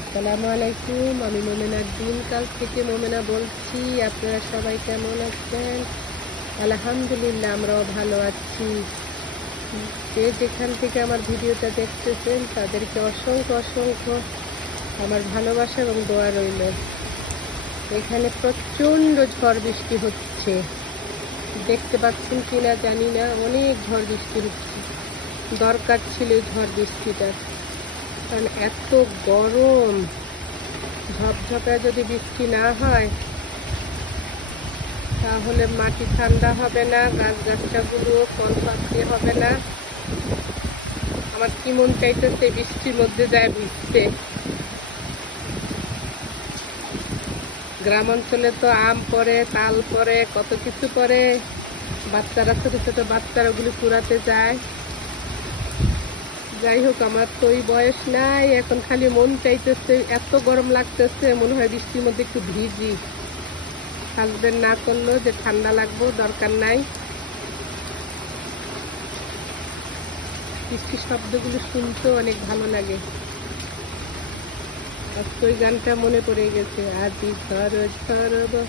আসসালামু আলাইকুম, আমি মোমেনার দিন কাল থেকে মোমেনা বলছি। আপনারা সবাই কেমন আছেন? আলহামদুলিল্লাহ, আমরাও ভালো আছি। যে যেখান থেকে আমার ভিডিওটা দেখতেছেন, তাদেরকে অসংখ্য অসংখ্য আমার ভালোবাসা এবং দোয়া রইল। এখানে প্রচণ্ড ঝড় বৃষ্টি হচ্ছে। দেখতে পাচ্ছেন কিনা জানি না, অনেক ঝড় বৃষ্টি হচ্ছে। দরকার ছিল ঝড় বৃষ্টিটার কারণ এত গরম। ঝপঝপে যদি বৃষ্টি না হয়, তাহলে মাটি ঠান্ডা হবে না গাছ গাছটাগুলো ফল পাকতে হবে না। আমার কি মন চাইতেছে বৃষ্টির মধ্যে যায় ভিজতে? গ্রাম অঞ্চলে তো আম পড়ে, তাল পড়ে, কত কিছু পড়ে। বাচ্চারা, ছোটো ছোট বাচ্চারা ওগুলো কুড়াতে যায়। যাই হোক আমার তো ওই বয়স নাই, এখন খালি মন চাইতেছে, এত গরম লাগতেছে, মনে হয় বৃষ্টির মধ্যে একটু ভিজি। হাজবেন্ড না করল যে ঠান্ডা লাগবো, দরকার নাই। বৃষ্টির শব্দগুলো শুনতেও অনেক ভালো লাগে। ওই গানটা মনে পড়ে গেছে। আজি ধর ব-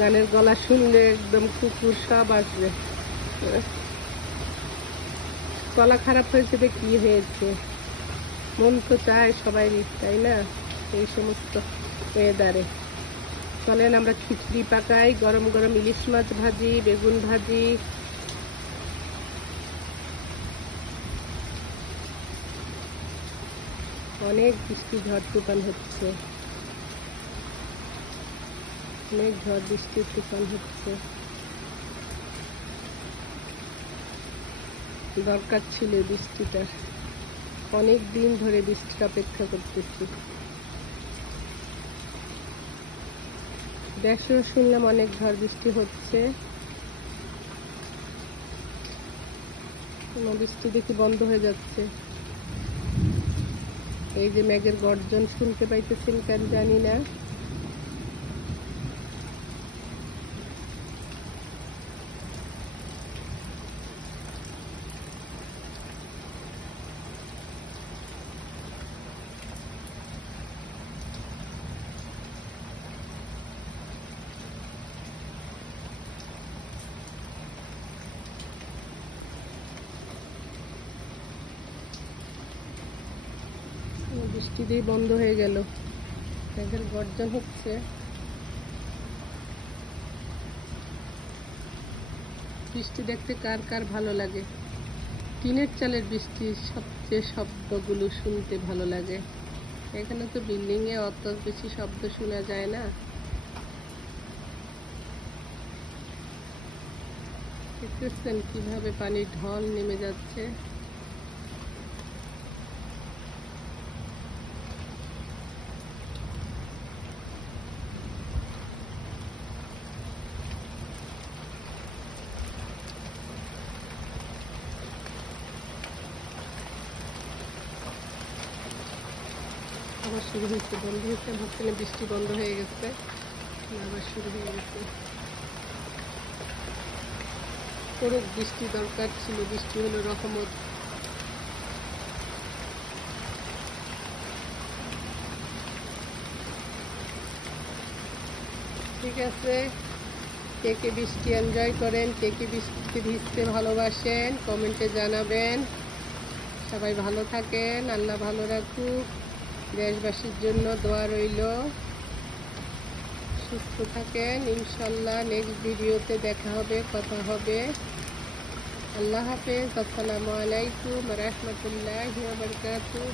গানের গলা শুনলে একদম কুকুর সব আসবে। গলা খারাপ হয়েছে তো কি হয়েছে? মন তো চায় সবাই তাই না? এই সমস্ত ওয়েদারে চলেন আমরা খিচড়ি পাকাই, গরম গরম ইলিশ মাছ ভাজি, বেগুন ভাজি। অনেক বৃষ্টি, ঝড় তুফান হচ্ছে। অনেক ঝড়, বৃষ্টি, তুফান হচ্ছে। দরকার ছিল এই বৃষ্টিটার অনেক দিন ধরে বৃষ্টির অপেক্ষা করতেছি। দেশেও শুনলাম অনেক ঝড় বৃষ্টি হচ্ছে। বৃষ্টি দেখি বন্ধ হয়ে যাচ্ছে। এই যে মেঘের গর্জন শুনতে পাইতেছেন কেন জানি না। বৃষ্টি দিয়ে বন্ধ হয়ে গেল। মেঘের গর্জন হচ্ছে। বৃষ্টি দেখতে কার কার ভালো লাগে? টিনের চালের বৃষ্টির সবচেয়ে শব্দগুলো শুনতে ভালো লাগে। এখানে তো বিল্ডিং এ অত বেশি শব্দ শোনা যায় না। দেখতেছেন কীভাবে পানির ঢল নেমে যাচ্ছে। আবার শুরু হয়েছে, বন্ধ হয়েছে। ভাবছিলাম বৃষ্টি বন্ধ হয়ে গেছে। আবার শুরু হয়ে গেছে। পড়ুক বৃষ্টি দরকার ছিল। বৃষ্টি হলো রকমত ঠিক আছে। কে কে বৃষ্টি এনজয় করেন, কে কে বৃষ্টিতে ভিজতে ভালোবাসেন, কমেন্টে জানাবেন। সবাই ভালো থাকেন, আল্লাহ ভালো রাখুক। দেশবাসীর জন্য দোয়া রইল। সুস্থ থাকেন, ইনশাল্লাহ নেক্সট ভিডিওতে দেখা হবে, কথা হবে। আল্লাহ হাফেজ, আসসালামু আলাইকুম রহমতুল্লাহ বারকাতুহ।